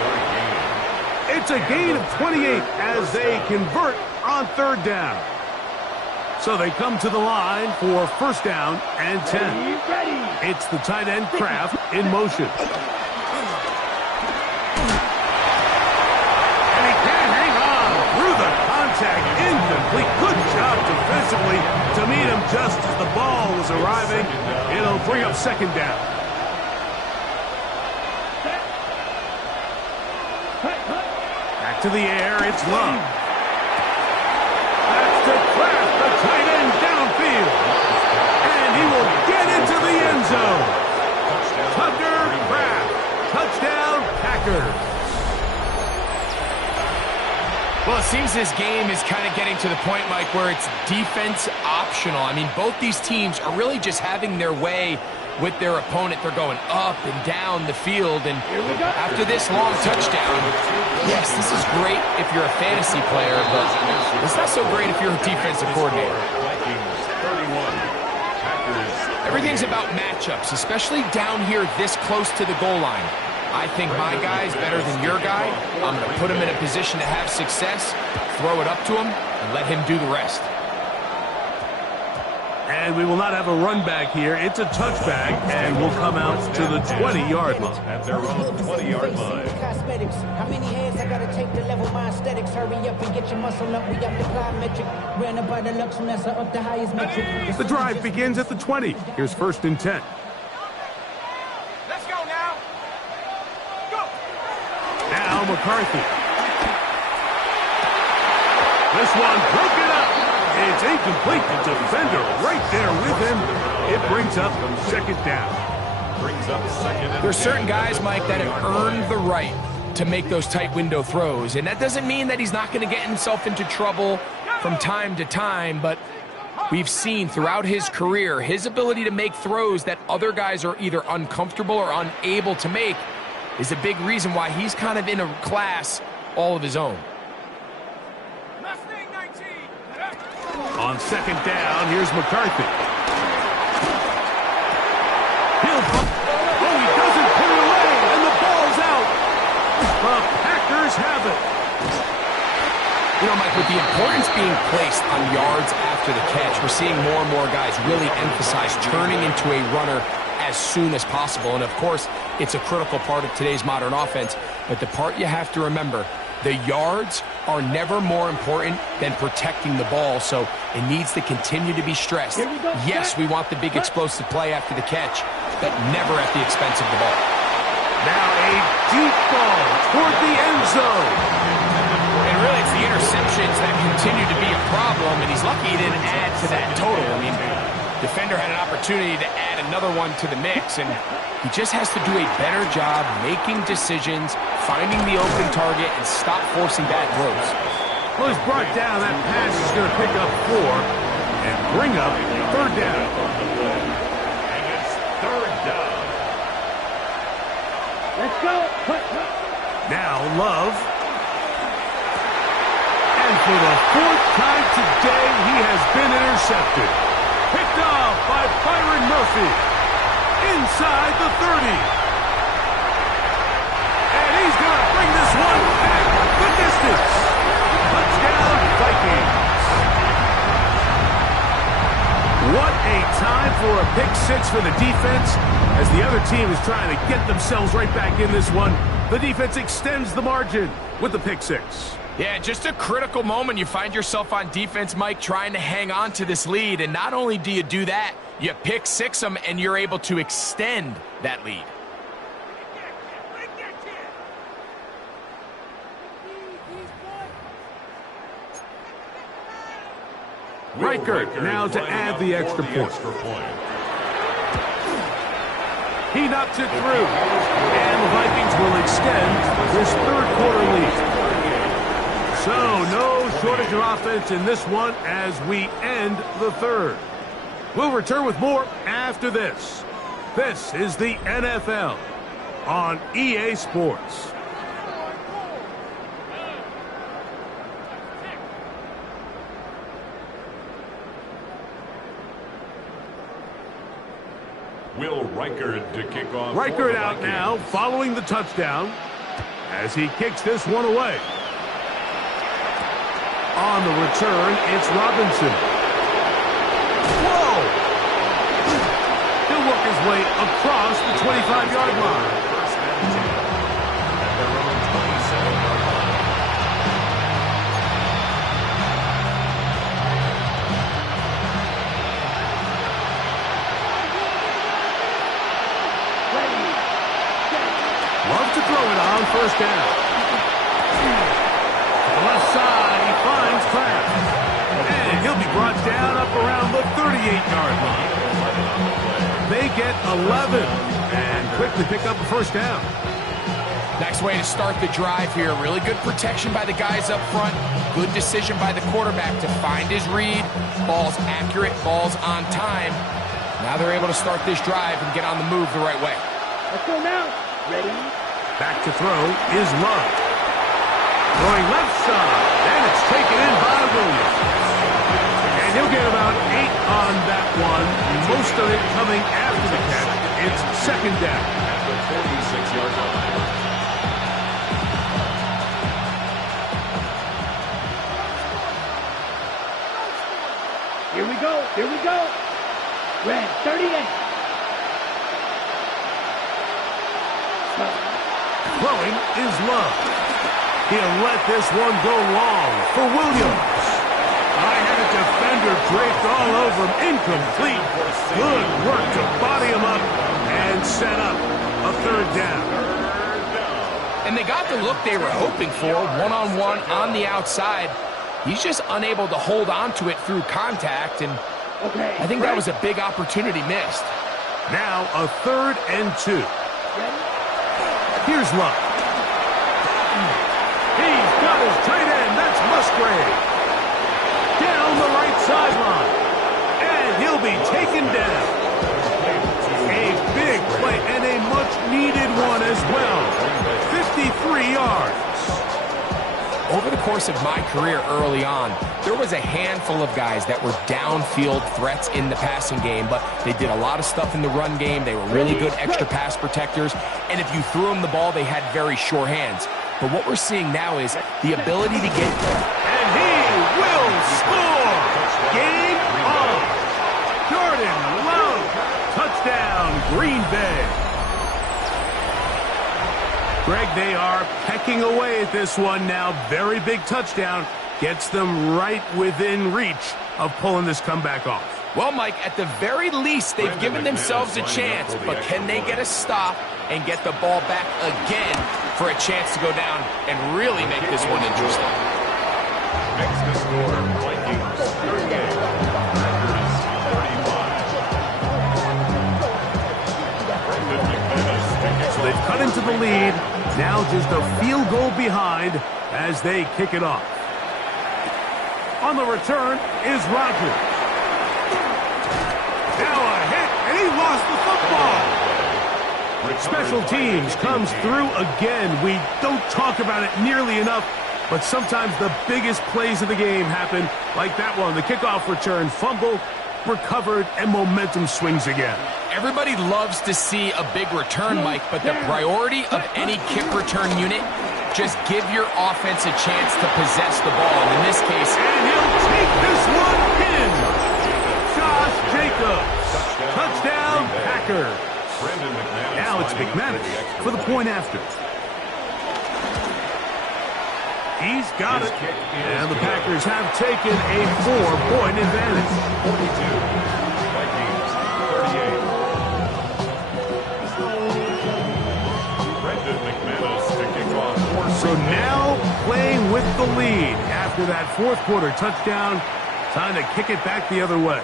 It's a gain of 28 as they convert on 3rd down. So they come to the line for 1st down and 10. Ready. It's the tight end Kraft in motion. And he can't hang on through the contact. Incomplete. Good job defensively to meet him just as the ball was arriving. It'll bring up 2nd down. Back to the air. It's Love. That's to Kraft, the tight end downfield. And he will get into the end zone. Tucker Kraft. Touchdown, Packers. Well, it seems this game is kind of getting to the point, Mike, where it's defense optional. I mean, both these teams are really just having their way with their opponent. They're going up and down the field, and after this long touchdown, yes, this is great if you're a fantasy player, but it's not so great if you're a defensive coordinator. Everything's about matchups, especially down here this close to the goal line. I think my guy's better than your guy. I'm going to put him in a position to have success, throw it up to him, and let him do the rest. And we will not have a run back here. It's a touchback, and we'll come out to the 20-yard line. At their own 20-yard line. Cosmetics. How many hands I gotta take to level my aesthetics? Hurry up and get your muscle up. We got the plyometric. Ran up by the Lux and that's up the highest metric. The drive begins at the 20. Here's 1st and 10. Let's go now. Go. Now McCarthy. This one broken up. It's incomplete. The defender right there with him. It brings up 2nd down. Brings up 2nd and There's certain guys, Mike, that have earned the right to make those tight window throws. And that doesn't mean that he's not going to get himself into trouble from time to time, but we've seen throughout his career his ability to make throws that other guys are either uncomfortable or unable to make is a big reason why he's kind of in a class all of his own. Mustang 19. On 2nd down, here's McCarthy. He'll pump. Oh, he doesn't put it away, and the ball's out. The Packers have it. You know, Mike, with the importance being placed on yards after the catch, we're seeing more and more guys really emphasize turning into a runner as soon as possible. And, of course, it's a critical part of today's modern offense. But the part you have to remember, the yards are never more important than protecting the ball, so it needs to continue to be stressed. Yes, we want the big explosive play after the catch, but never at the expense of the ball. Now a deep ball toward the end zone. And really, it's the interceptions that continue to be a problem, and he's lucky he didn't add to that total. I mean, defender had an opportunity to add another one to the mix, and he just has to do a better job making decisions, finding the open target, and stop forcing bad throws. Well, he's brought down. That pass is going to pick up 4 and bring up 3rd down. And it's 3rd down. Let's go. Now Love. And for the 4th time today, he has been intercepted. Picked off by Byron Murphy. Inside the 30. And he's going to bring this one back the distance. Touchdown, Vikings. What a time for a pick 6 for the defense. As the other team is trying to get themselves right back in this one, the defense extends the margin with the pick 6. Yeah, just a critical moment. You find yourself on defense, Mike, trying to hang on to this lead. And not only do you do that, you pick 6 them, and you're able to extend that lead. Riker now to add the extra point. He knocks it through. And the Vikings will extend this 3rd quarter lead. So, no shortage of offense in this one as we end the 3rd. We'll return with more after this. This is the NFL on EA Sports. Will Reichard to kick off. Reichard out now, following the touchdown, as he kicks this one away. On the return, it's Robinson. Whoa! He'll work his way across the 25-yard line. First and 10 at their own 27-yard line. Love to throw it on 1st down. To the left side, he finds Kraft. And he'll be brought down up around the 38-yard line. They get 11 and quickly pick up a 1st down. Nice way to start the drive here. Really good protection by the guys up front. Good decision by the quarterback to find his read. Ball's accurate, ball's on time. Now they're able to start this drive and get on the move the right way. Let's go now. Ready? Back to throw is Love. Throwing left side, and it's taken in by Williams. And he'll get about 8 on that one. Most of it coming after the catch. It's 2nd down. At the 46-yard line. Here we go. Here we go. Red 38. Throwing is Love. He'll let this one go long for Williams. I had a defender draped all over him. Incomplete. Good work to body him up and set up a 3rd down. And they got the look they were hoping for, one-on-one on the outside. He's just unable to hold on to it through contact, and I think that was a big opportunity missed. Now a 3rd and 2. Here's Love. He's got his tight end. That's Musgrave. Down the right sideline. And he'll be taken down. A big play and a much-needed one as well. 53 yards. Over the course of my career early on, there was a handful of guys that were downfield threats in the passing game, but they did a lot of stuff in the run game. They were really good extra pass protectors, and if you threw them the ball, they had very sure hands. But what we're seeing now is the ability to get... And will score. Game on. Jordan Love. Touchdown, Green Bay. Greg, they are pecking away at this one now. Very big touchdown. Gets them right within reach of pulling this comeback off. Well, Mike, at the very least, they've given themselves a chance, but can they get a stop and get the ball back again for a chance to go down and really make this one interesting? Makes the score Vikings 38, Packers 35. So they've cut into the lead. Now just a field goal behind as they kick it off. On the return is Rodgers. Now a hit, and he lost the football. Special teams comes through again. We don't talk about it nearly enough, but sometimes the biggest plays of the game happen like that one. The kickoff return, fumble, recovered, and momentum swings again. Everybody loves to see a big return, Mike, but the priority of any kick return unit, just give your offense a chance to possess the ball. And in this case, and he'll take this one in. Josh Jacobs. Touchdown, Packers. Now it's McManus for the point after. He's got it. And the Packers have taken a 4-point advantage. 42, So now playing with the lead after that fourth quarter touchdown. Time to kick it back the other way.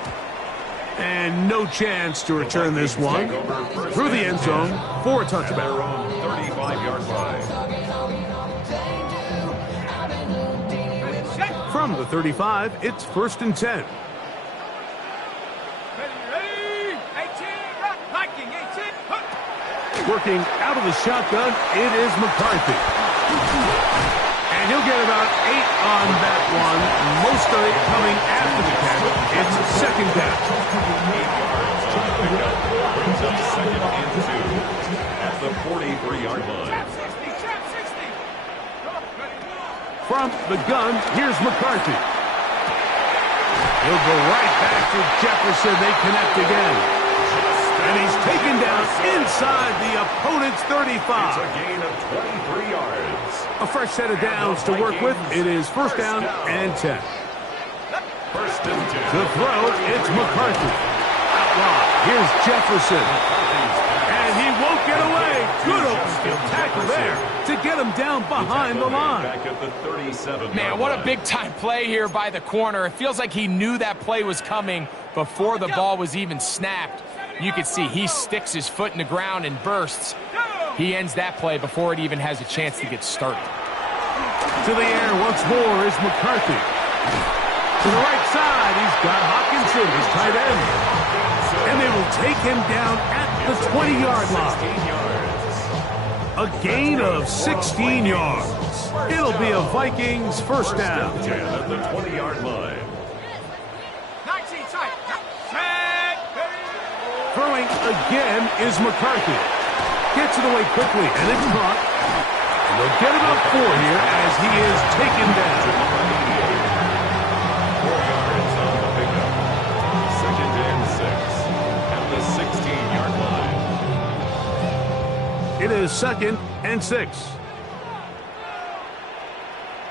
And no chance to return this one through the end zone for a touchback. 35-yard line. From the 35, it's 1st and 10. Ready? 18, Viking, 18. Working out of the shotgun, it is McCarthy. And he'll get about 8 on that one. Most of it coming after the catch. It's second down. 8 yards on the pickup. Brings up 2nd and 2 at the 43-yard line. From the gun, here's McCarthy. He'll go right back to Jefferson. They connect again. And he's taken down inside the opponent's 35. It's a gain of 23 yards. A fresh set of downs to work with. It is 1st down and 10. 1st and 10. The throw, it's McCarthy. Out wide, here's Jefferson. And he won't get away. Good open field tackle there to get him down behind the line. Back at the 37. man, what a big-time play here by the corner. It feels like he knew that play was coming before the ball was even snapped. You can see he sticks his foot in the ground and bursts. He ends that play before it even has a chance to get started. To the air once more is McCarthy. To the right side, he's got Hawkinson, his tight end. And they will take him down at the 20-yard line. A gain of 16 yards. It'll be a Vikings 1st down. 10 at the 20-yard line. 19 tight. Throwing again is McCarthy. Gets it away quickly, and it's caught. And they'll get about 4 here as he is taken down. 4 yards on the pickup. 2nd and 6 at the 16-yard line. It is 2nd and 6.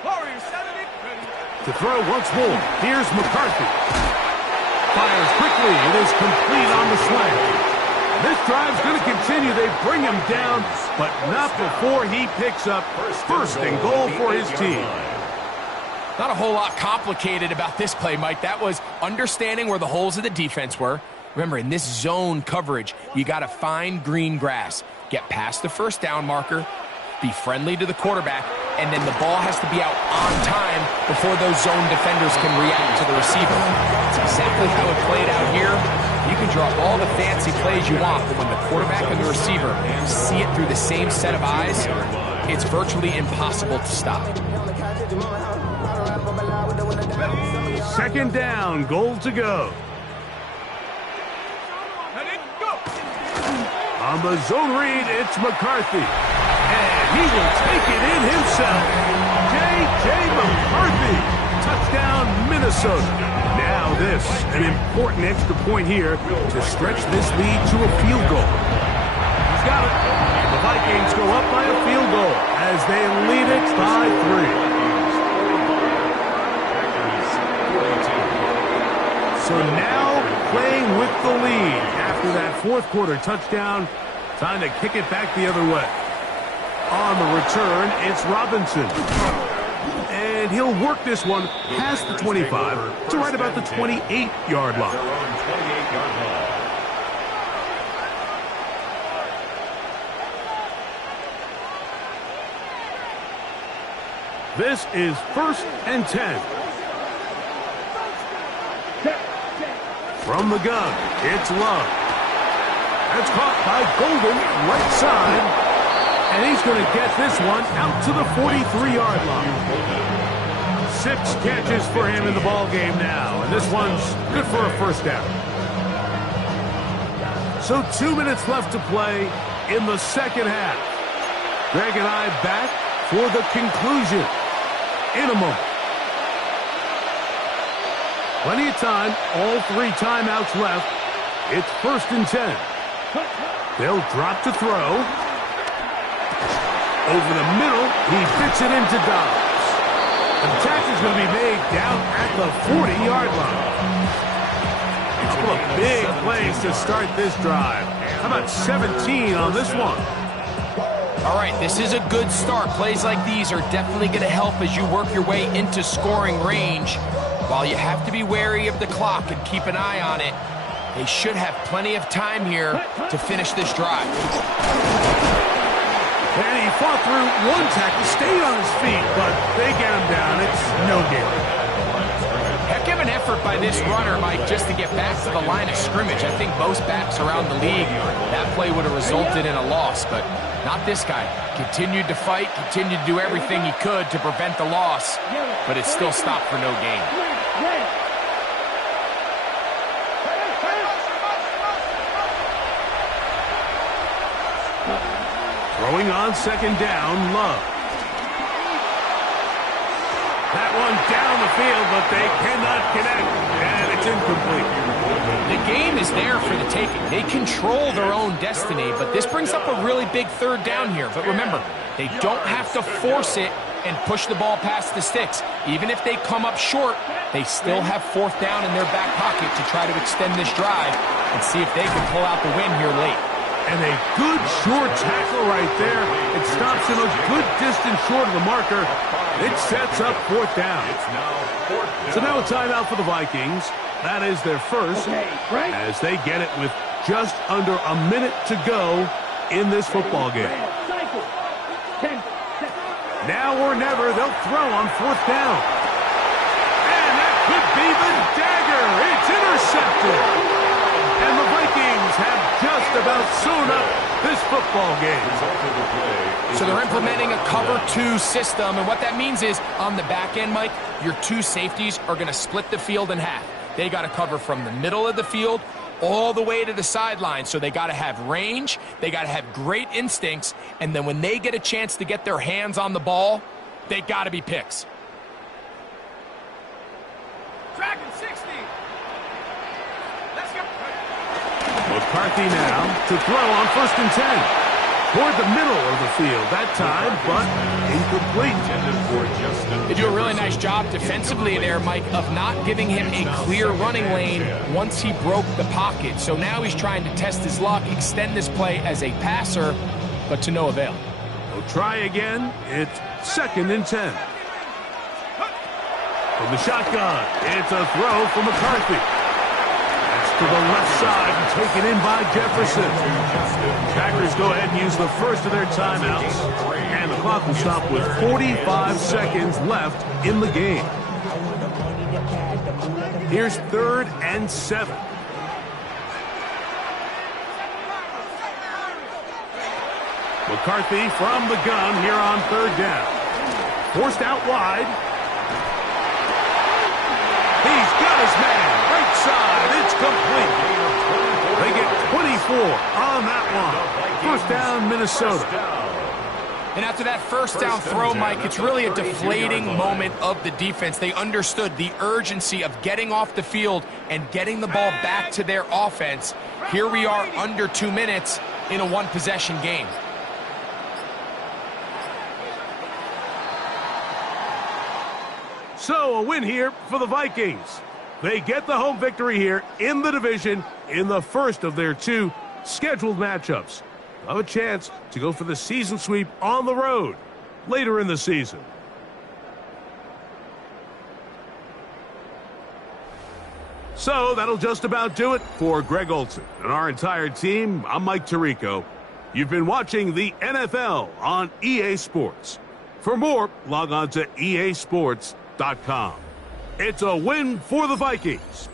Warriors, 7 it. Ready. To throw once more, here's McCarthy. Fires quickly, it is complete on the slant. This drive's going to continue. They bring him down, but not before he picks up 1st and goal for his team. Not a whole lot complicated about this play, Mike. That was understanding where the holes of the defense were. Remember, in this zone coverage, you got to find green grass. Get past the 1st down marker, be friendly to the quarterback, and then the ball has to be out on time before those zone defenders can react to the receiver. That's exactly how it played out here. You can draw all the fancy plays you want, but when the quarterback and the receiver see it through the same set of eyes, it's virtually impossible to stop. 2nd down, goal to go. Ready, go. On the zone read, it's McCarthy. And he will take it in himself. J.J. McCarthy. Touchdown, Minnesota. Now this, an important extra point here to stretch this lead to a field goal. He's got it. The Vikings go up by a field goal as they lead it by 3. So now playing with the lead after that fourth quarter touchdown. Time to kick it back the other way. On the return, it's Robinson. And he'll work this one past the 25 to right about the 28-yard line. This is 1st and 10. From the gun, it's Love. That's caught by Golden, right side. And he's going to get this one out to the 43-yard line. 6 catches for him in the ball game now. And this one's good for a first down. So 2 minutes left to play in the second half. Greg and I back for the conclusion in a moment. Plenty of time, all 3 timeouts left. It's 1st and 10. They'll drop to throw. Over the middle, he fits it into Dobbs. The catch is going to be made down at the 40-yard line. A couple of big plays to start this drive. How about 17 on this one? All right, this is a good start. Plays like these are definitely going to help as you work your way into scoring range. While you have to be wary of the clock and keep an eye on it, they should have plenty of time here to finish this drive. And he fought through one tackle, stayed on his feet, but they get him down. It's no gain. Heck of an effort by this runner, Mike, just to get back to the line of scrimmage. I think most backs around the league, that play would have resulted in a loss, but not this guy. Continued to fight, continued to do everything he could to prevent the loss, but it still stopped for no gain. Throwing on 2nd down, Love. That one down the field, but they cannot connect, and it's incomplete. The game is there for the taking. They control their own destiny, but this brings up a really big 3rd down here. But remember, they don't have to force it and push the ball past the sticks. Even if they come up short, they still have 4th down in their back pocket to try to extend this drive and see if they can pull out the win here late. And a good short tackle right there. It stops him a good distance short of the marker. It sets up 4th down. So now a timeout for the Vikings. That is their first, as they get it with just under a minute to go in this football game. Now or never, they'll throw on 4th down. And that could be the dagger. It's intercepted. And the Vikings have just about sewn up this football game. So they're implementing a cover 2 system, and what that means is on the back end, Mike, your 2 safeties are going to split the field in half. They got to cover from the middle of the field all the way to the sideline. So they got to have range, they got to have great instincts, and then when they get a chance to get their hands on the ball, they got to be picks. Dragon 60. Let's go. McCarthy now to throw on 1st and 10. Toward the middle of the field that time, but incomplete. They do a really nice job defensively there, Mike, of not giving him a clear running lane once he broke the pocket. So now he's trying to test his luck, extend this play as a passer, but to no avail. They'll try again. It's 2nd and 10. From the shotgun, it's a throw for McCarthy. To the left side and taken in by Jefferson. Packers go ahead and use the first of their timeouts. And the clock will stop with 45 seconds left in the game. Here's 3rd and 7. McCarthy from the gun here on 3rd down. Forced out wide. He's got his man. Right side. It's complete. They get 24 on that one. 1st down, Minnesota. And after that first down throw, Mike, it's really a deflating moment of the defense. They understood the urgency of getting off the field and getting the ball back to their offense. Here we are under 2 minutes in a one-possession game. So a win here for the Vikings. They get the home victory here in the division in the first of their 2 scheduled matchups. Have a chance to go for the season sweep on the road later in the season. So that'll just about do it for Greg Olson and our entire team. I'm Mike Tirico. You've been watching the NFL on EA Sports. For more, log on to easports.com. It's a win for the Vikings.